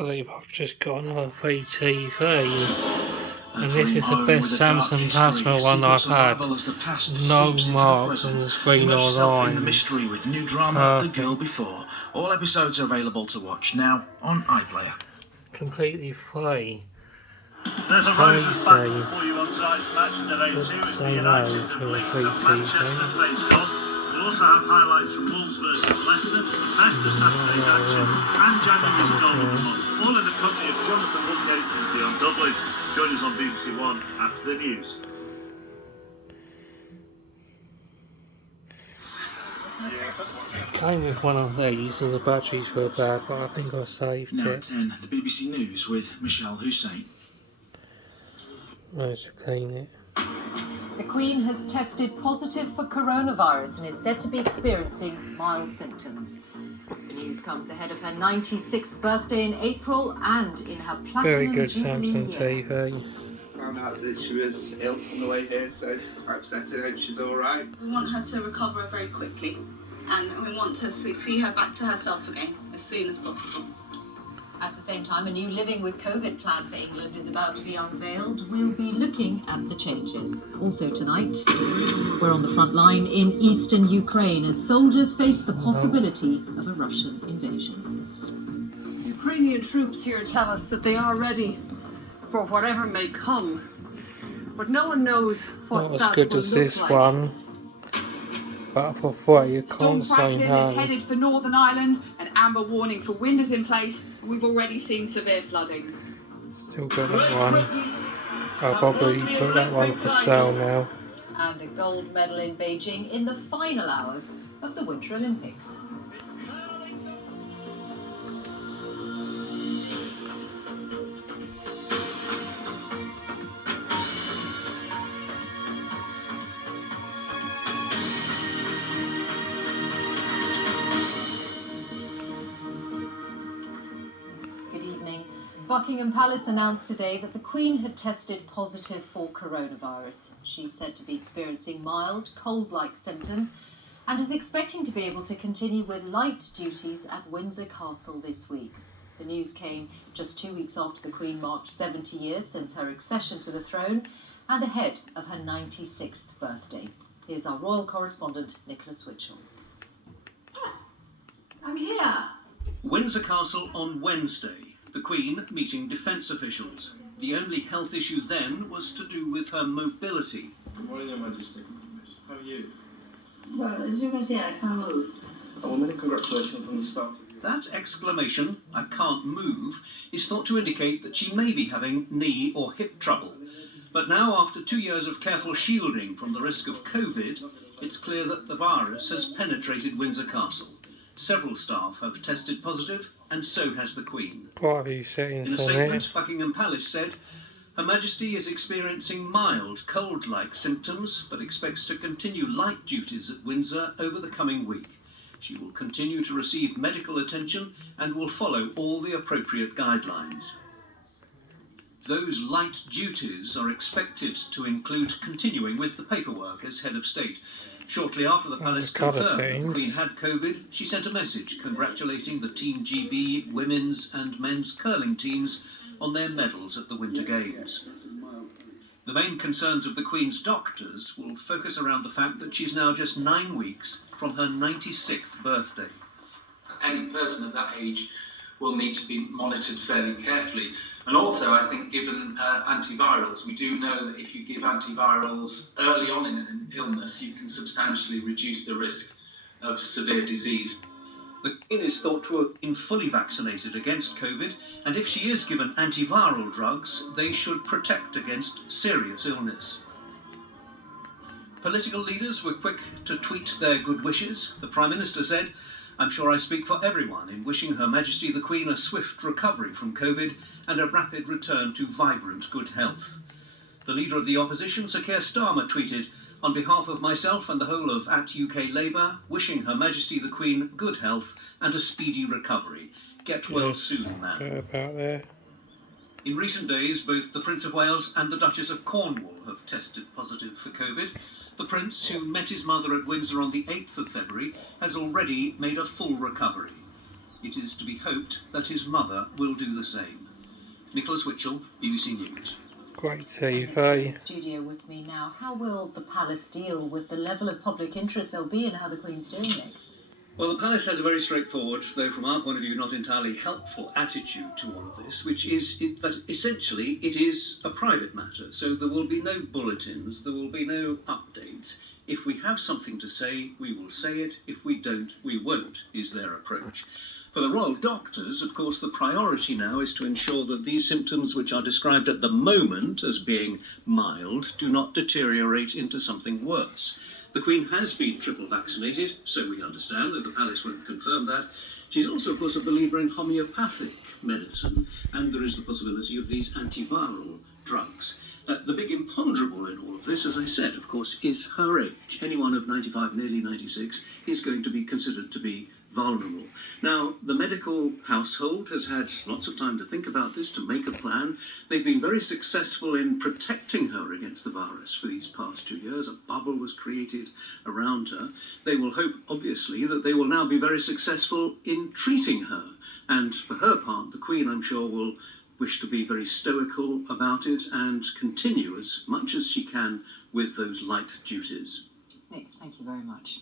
believe I've just got another free TV. And this is the best Samsung Plasma one I've had. No marks on the screen or lines. The mystery with new drama, The Girl Before. All episodes are available to watch now on iPlayer. Completely free. There's a Roses battle for you on tonight's match in Division 2 as the United and Leeds of Manchester face off. We'll also have highlights from Wolves versus Leicester, the best of Saturday's action, and January's goal of the month. All in the company of Jonathan Woodgate and Dion Dudley. Join us on BBC One after the news. Came with one of these and the batteries were bad, but I think I saved now it. At 10, the BBC News with Michelle Hussein. Managed to clean it. The Queen has tested positive for coronavirus and is said to be experiencing mild symptoms. The news comes ahead of her 96th birthday in April and in her platinum Very good jubilee Samsung year. TV. Found out that she was ill on the way here, so I upset her. She's all right. We want her to recover very quickly, and we want to see her back to herself again as soon as possible. At the same time, a new Living with COVID plan for England is about to be unveiled. We'll be looking at the changes. Also tonight, we're on the front line in eastern Ukraine as soldiers face the possibility of a Russian invasion. Ukrainian troops here tell us that they are ready for whatever may come, but no one knows what Not as that good will as look this like. one, but for free you Storm can't say Franklin is no. headed for Northern Ireland. An amber warning for wind is in place. We've already seen severe flooding. Still got that one. I'll probably put that one for sale now. And a gold medal in Beijing in the final hours of the Winter Olympics. Buckingham Palace announced today that the Queen had tested positive for coronavirus. She's said to be experiencing mild, cold-like symptoms and is expecting to be able to continue with light duties at Windsor Castle this week. The news came just 2 weeks after the Queen marked 70 years since her accession to the throne and ahead of her 96th birthday. Here's our royal correspondent, Nicholas Witchell. I'm here. Windsor Castle on Wednesday. The Queen meeting defence officials. The only health issue then was to do with her mobility. Good morning, Your Majesty. How are you? Well, as you can see, I can't move. Oh, many congratulations from the start. That exclamation, "I can't move," is thought to indicate that she may be having knee or hip trouble. But now, after 2 years of careful shielding from the risk of COVID, it's clear that the virus has penetrated Windsor Castle. Several staff have tested positive, and so has the Queen. What have you In settings a on statement, it? Buckingham Palace said, Her Majesty is experiencing mild, cold-like symptoms, but expects to continue light duties at Windsor over the coming week. She will continue to receive medical attention and will follow all the appropriate guidelines. Those light duties are expected to include continuing with the paperwork as head of state. Shortly after the palace confirmed that the Queen had COVID, she sent a message congratulating the Team GB women's and men's curling teams on their medals at the Winter Games. The main concerns of the Queen's doctors will focus around the fact that she's now just 9 weeks from her 96th birthday. Any person at that age will need to be monitored fairly carefully. And also, I think, given antivirals, we do know that if you give antivirals early on in an illness, you can substantially reduce the risk of severe disease. The Queen is thought to have been fully vaccinated against COVID, and if she is given antiviral drugs, they should protect against serious illness. Political leaders were quick to tweet their good wishes. The Prime Minister said, "I'm sure I speak for everyone in wishing Her Majesty the Queen a swift recovery from COVID and a rapid return to vibrant good health." The leader of the opposition, Sir Keir Starmer, tweeted, "On behalf of myself and the whole of @UK Labour, wishing Her Majesty the Queen good health and a speedy recovery. Get well soon, man." About there. In recent days, both the Prince of Wales and the Duchess of Cornwall have tested positive for COVID. The Prince, who met his mother at Windsor on the 8th of February, has already made a full recovery. It is to be hoped that his mother will do the same. Nicholas Witchell, BBC News. Great In TV. the studio with me now. How will the Palace deal with the level of public interest there'll be in how the Queen's doing, Nick? Well, the Palace has a very straightforward, though from our point of view not entirely helpful, attitude to all of this, which is that essentially it is a private matter. So there will be no bulletins, there will be no updates. If we have something to say, we will say it. If we don't, we won't, is their approach. For the royal doctors, of course, the priority now is to ensure that these symptoms, which are described at the moment as being mild, do not deteriorate into something worse. The Queen has been triple vaccinated, so we understand, though the Palace won't confirm that. She's also, of course, a believer in homeopathic medicine, and there is the possibility of these antiviral drugs. The big imponderable in all of this, as I said, of course, is her age. Anyone of 95, nearly 96, is going to be considered to be vulnerable. Now, the medical household has had lots of time to think about this, to make a plan. They've been very successful in protecting her against the virus for these past 2 years. A bubble was created around her. They will hope, obviously, that they will now be very successful in treating her. And for her part, the Queen, I'm sure, will wish to be very stoical about it and continue as much as she can with those light duties. Nick, thank you very much.